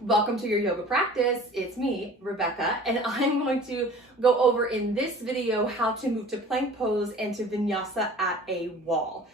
Welcome to your yoga practice. It's me, Rebecca, and I'm going to go over in this video how to move to plank pose and to vinyasa at a wall.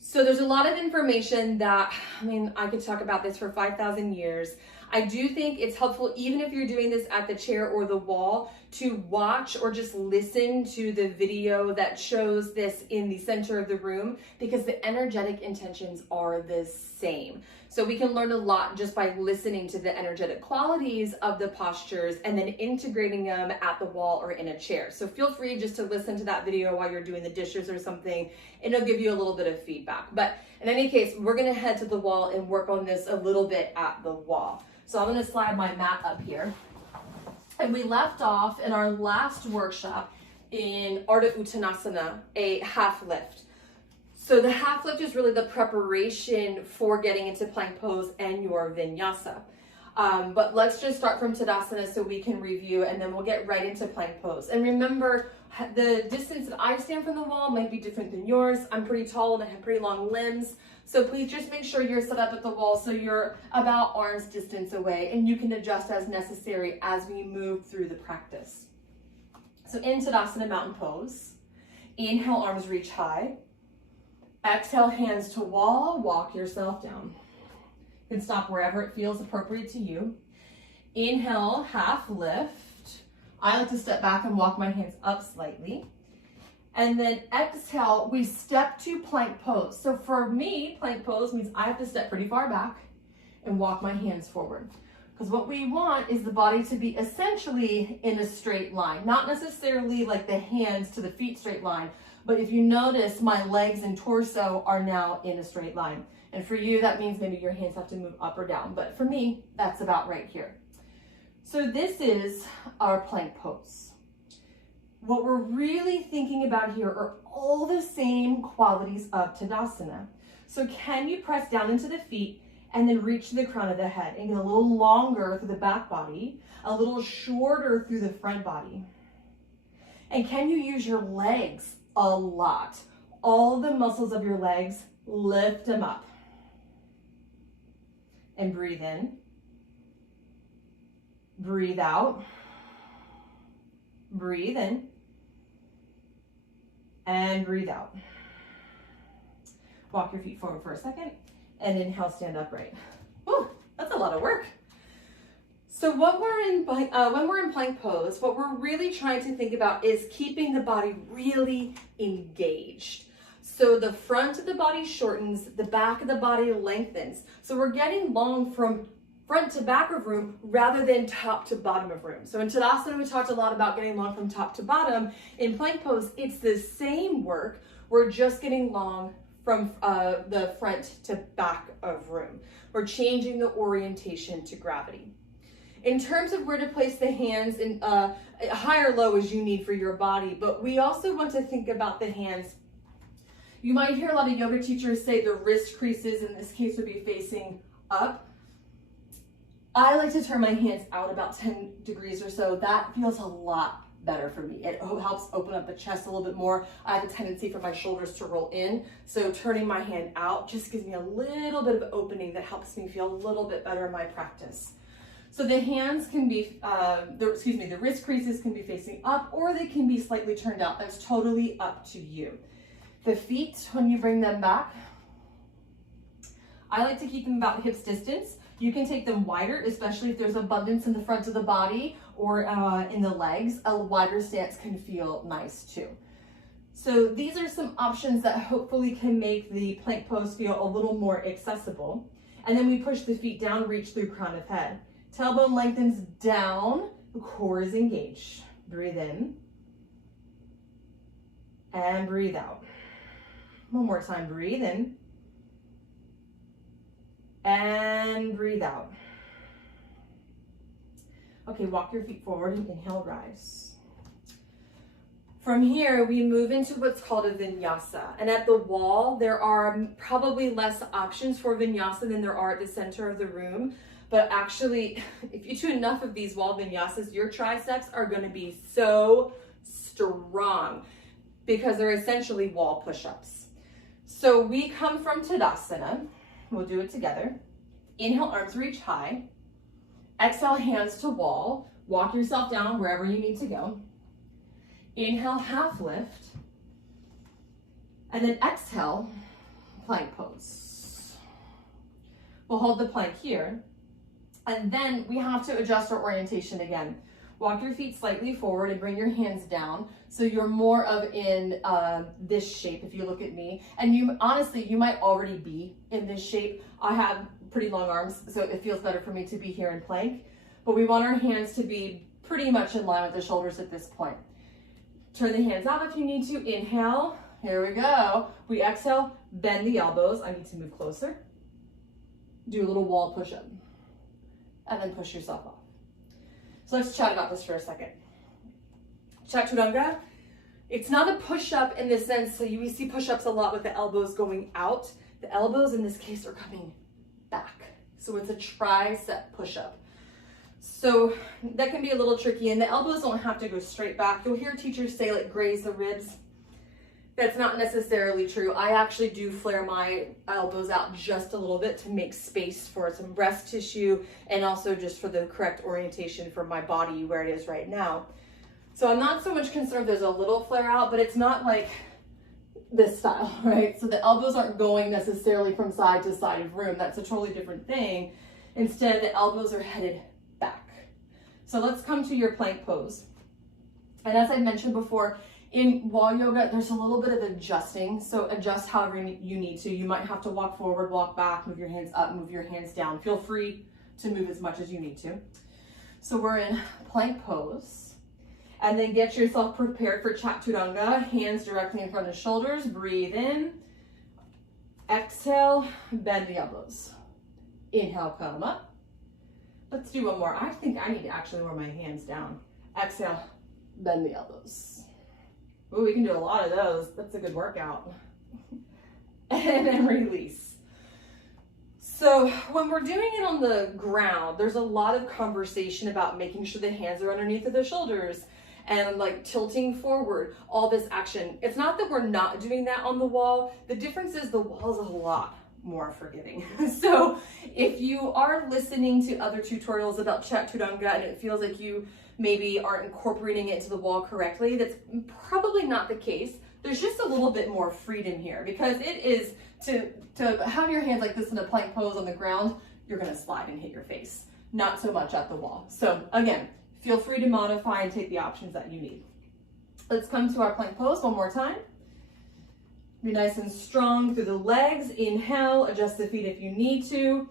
So there's a lot of information that, I could talk about this for 5,000 years. I do think it's helpful, even if you're doing this at the chair or the wall, to watch or just listen to the video that shows this in the center of the room, because the energetic intentions are the same. So we can learn a lot just by listening to the energetic qualities of the postures and then integrating them at the wall or in a chair. So feel free just to listen to that video while you're doing the dishes or something, and it'll give you a little bit of feedback. But in any case, we're gonna head to the wall and work on this a little bit at the wall. So I'm gonna slide my mat up here. And we left off in our last workshop in Ardha Uttanasana, a half lift. So the half lift is really the preparation for getting into plank pose and your vinyasa. But let's just start from Tadasana so we can review, and then we'll get right into plank pose. And remember, the distance that I stand from the wall might be different than yours. I'm pretty tall and I have pretty long limbs. So please just make sure you're set up at the wall so you're about arm's distance away, and you can adjust as necessary as we move through the practice. So in Tadasana mountain pose, inhale, arms reach high. Exhale, hands to wall, walk yourself down. You can stop wherever it feels appropriate to you. Inhale, half lift. I like to step back and walk my hands up slightly. And then exhale, we step to plank pose. So for me, plank pose means I have to step pretty far back and walk my hands forward. Because what we want is the body to be essentially in a straight line, not necessarily like the hands to the feet straight line, but if you notice, my legs and torso are now in a straight line. And for you, that means maybe your hands have to move up or down. But for me, that's about right here. So this is our plank pose. What we're really thinking about here are all the same qualities of Tadasana. So can you press down into the feet and then reach to the crown of the head and get a little longer through the back body, a little shorter through the front body? And can you use your legs a lot? All the muscles of your legs, lift them up. And breathe in. Breathe out. Breathe in. And breathe out. Walk your feet forward for a second. And inhale, stand upright. Whew, that's a lot of work. So when we're in plank pose, what we're really trying to think about is keeping the body really engaged. So the front of the body shortens, the back of the body lengthens. So we're getting long from front to back of room rather than top to bottom of room. So in Tadasana, we talked a lot about getting long from top to bottom. In plank pose, it's the same work. We're just getting long from the front to back of room. We're changing the orientation to gravity. In terms of where to place the hands, in high or low as you need for your body, but we also want to think about the hands. You might hear a lot of yoga teachers say the wrist creases in this case would be facing up. I like to turn my hands out about 10 degrees or so. That feels a lot better for me. It helps open up the chest a little bit more. I have a tendency for my shoulders to roll in, so turning my hand out just gives me a little bit of opening that helps me feel a little bit better in my practice. So the hands can be, the wrist creases can be facing up, or they can be slightly turned out. That's totally up to you. The feet, when you bring them back, I like to keep them about hips distance. You can take them wider, especially if there's abundance in the front of the body or in the legs. A wider stance can feel nice too. So these are some options that hopefully can make the plank pose feel a little more accessible. And then we push the feet down, reach through crown of head. Tailbone lengthens down, the core is engaged. Breathe in. And breathe out. One more time, breathe in. And breathe out. Okay, walk your feet forward and inhale, rise. From here, we move into what's called a vinyasa. And at the wall, there are probably less options for vinyasa than there are at the center of the room. But actually, if you do enough of these wall vinyasas, your triceps are going to be so strong because they're essentially wall push-ups. So we come from Tadasana. We'll do it together. Inhale, arms reach high. Exhale, hands to wall. Walk yourself down wherever you need to go. Inhale, half lift. And then exhale, plank pose. We'll hold the plank here. And then we have to adjust our orientation again. Walk your feet slightly forward and bring your hands down. So you're more of in this shape if you look at me. And you honestly, you might already be in this shape. I have pretty long arms, so it feels better for me to be here in plank. But we want our hands to be pretty much in line with the shoulders at this point. Turn the hands out if you need to. Inhale. Here we go. We exhale, bend the elbows. I need to move closer. Do a little wall push-up. And then push yourself off. So let's chat about this for a second. Chaturanga, it's not a push-up in the sense, so we see push-ups a lot with the elbows going out. The elbows in this case are coming back. So it's a tricep push-up. So that can be a little tricky, and the elbows don't have to go straight back. You'll hear teachers say like graze the ribs. That's not necessarily true. I actually do flare my elbows out just a little bit to make space for some breast tissue and also just for the correct orientation for my body where it is right now. So I'm not so much concerned there's a little flare out, but it's not like this style, right? So the elbows aren't going necessarily from side to side of room. That's a totally different thing. Instead, the elbows are headed back. So let's come to your plank pose. And as I mentioned before, in wall yoga, there's a little bit of adjusting. So adjust however you need to. You might have to walk forward, walk back, move your hands up, move your hands down. Feel free to move as much as you need to. So we're in plank pose. And then get yourself prepared for Chaturanga. Hands directly in front of shoulders. Breathe in. Exhale, bend the elbows. Inhale, come up. Let's do one more. I think I need to actually lower my hands down. Exhale, bend the elbows. Ooh, we can do a lot of those. That's a good workout. And then release. So when we're doing it on the ground, there's a lot of conversation about making sure the hands are underneath of the shoulders and like tilting forward, all this action. It's not that we're not doing that on the wall. The difference is the wall is a lot more forgiving. So if you are listening to other tutorials about Chaturanga and it feels like you maybe aren't incorporating it into the wall correctly, that's probably not the case. There's just a little bit more freedom here because it is to have your hands like this in a plank pose on the ground, you're gonna slide and hit your face, not so much at the wall. So again, feel free to modify and take the options that you need. Let's come to our plank pose one more time. Be nice and strong through the legs. Inhale, adjust the feet if you need to.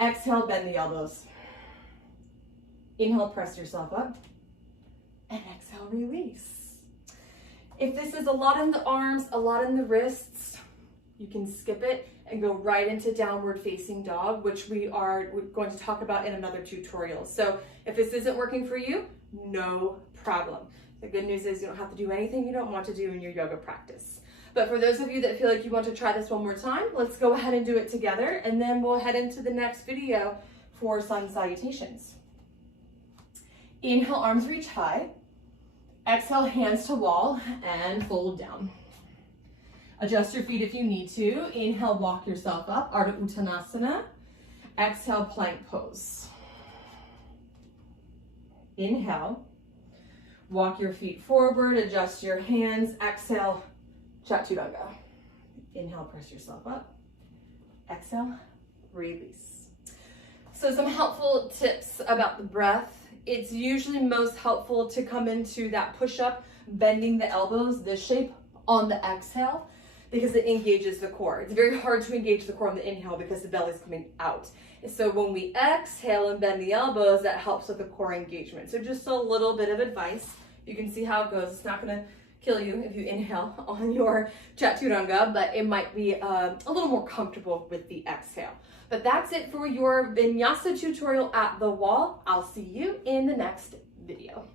Exhale, bend the elbows. Inhale, press yourself up. And exhale, release. If this is a lot in the arms, a lot in the wrists, you can skip it and go right into downward facing dog, which we're going to talk about in another tutorial. So if this isn't working for you, no problem. The good news is you don't have to do anything you don't want to do in your yoga practice. But for those of you that feel like you want to try this one more time, let's go ahead and do it together, and then we'll head into the next video for sun salutations. Inhale, arms reach high. Exhale, hands to wall and fold down. Adjust your feet if you need to. Inhale, walk yourself up, Ardha Uttanasana. Exhale, plank pose. Inhale, walk your feet forward, adjust your hands. Exhale, Chaturanga. Inhale, press yourself up. Exhale, release. So some helpful tips about the breath. It's usually most helpful to come into that push-up, bending the elbows, this shape, on the exhale, because it engages the core. It's very hard to engage the core on the inhale because the belly's coming out. So when we exhale and bend the elbows, that helps with the core engagement. So just a little bit of advice. You can see how it goes. It's not gonna kill you if you inhale on your Chaturanga, but it might be a little more comfortable with the exhale. But that's it for your Vinyasa tutorial at the wall. I'll see you in the next video.